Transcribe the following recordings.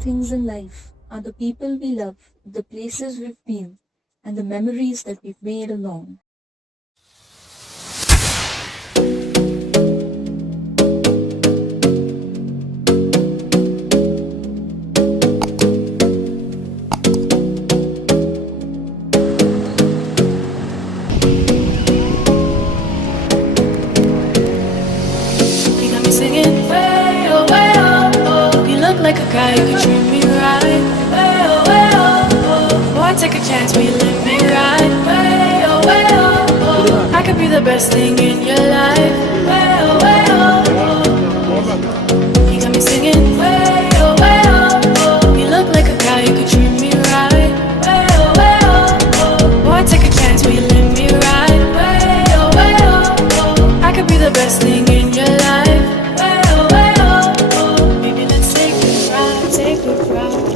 things in life are the people we love, the places we've been, and the memories that we've made along. You got me singing way oh way oh oh. You look like a guy who could treat me right. Way oh way oh oh. Boy, take a chance, will you let me ride? Way oh way oh oh. I could be the best thing in your life. Way oh way oh oh. You got me singing way oh way oh oh. You look like a guy who could treat me right. Way oh oh. Boy, take a chance, will you let me ride? Way oh oh. I could be the best thing in your life. Way oh. Maybe let's take a ride, take a ride.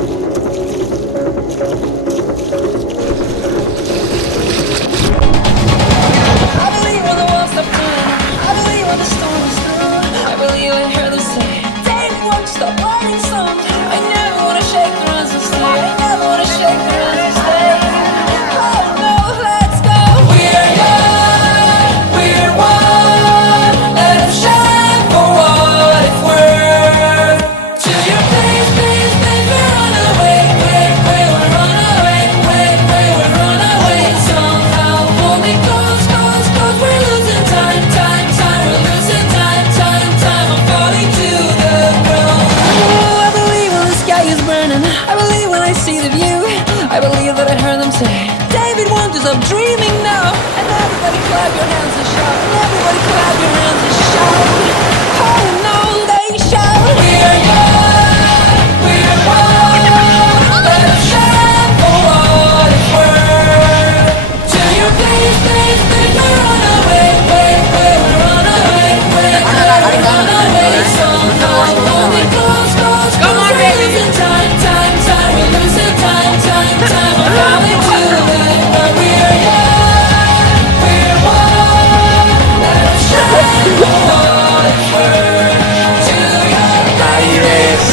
I believe when the walls are burning. I believe when the storm is through. I believe I hear them say, Dave, won't you stop writing songs? I never wanna shake the hands and stay. I never wanna shake the hands and stay. Oh no, let's go. We're young, we're one. Let us shine for what it's worth. To your place, place, place, we're on our way, we're on our way, we're on our way. Somehow pull me close, close, close. We're losing time, time, time. We're losing time, time, time. I'm falling to the ground. Oh, I believe when the sky is burning. I believe when I see the view. I believe that I heard them say, David, won't you stop dreaming now? And everybody clap your hands and shout. And everybody clap your hands and shout. Oh no, they shout. We're young, we're one. Let us shine for what it's worth. To your place, place, place. We're on our way, we're on our way, we're on our way. Somehow hold me close, close, close. We're losing time, time, time. We're losing time, time, time. I'm falling to the ground. We're young, we're one. Let us shine for what it's worth. To your place,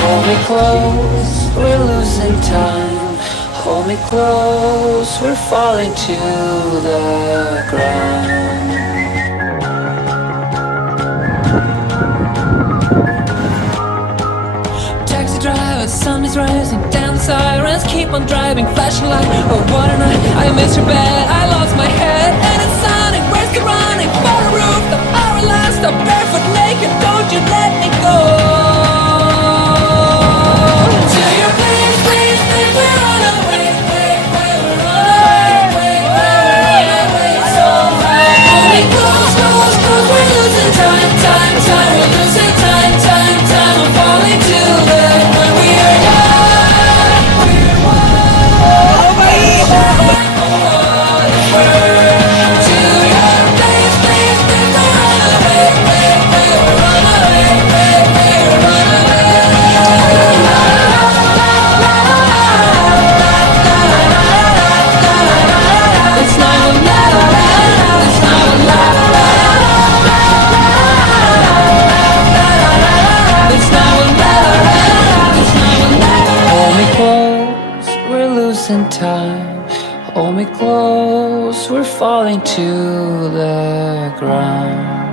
hold me close, we're losing time. Hold me close, we're falling to the ground. Taxi driver, sun is rising, down the sirens keep on driving, flashing light. Oh, what a night, I missed your bed, I lost my head, and it's sunny. Where's the running for a roof? The hour last, I'm barefoot naked, don't you let me go. To your place, place, place, we're on our way, we're on our way, we're on our way. Somehow hold me close, close, close. We're losing time, time, time. We're losing time, time, time. I'm falling to the ground. We are young, we're one. To your place, place, place. We're on our way, we're on our way, we're on our way. It's not a lie, it's not a lie. It's not a lie, it's not a lie. Hold me close, we're losing time. Hold me close, we're falling to the ground.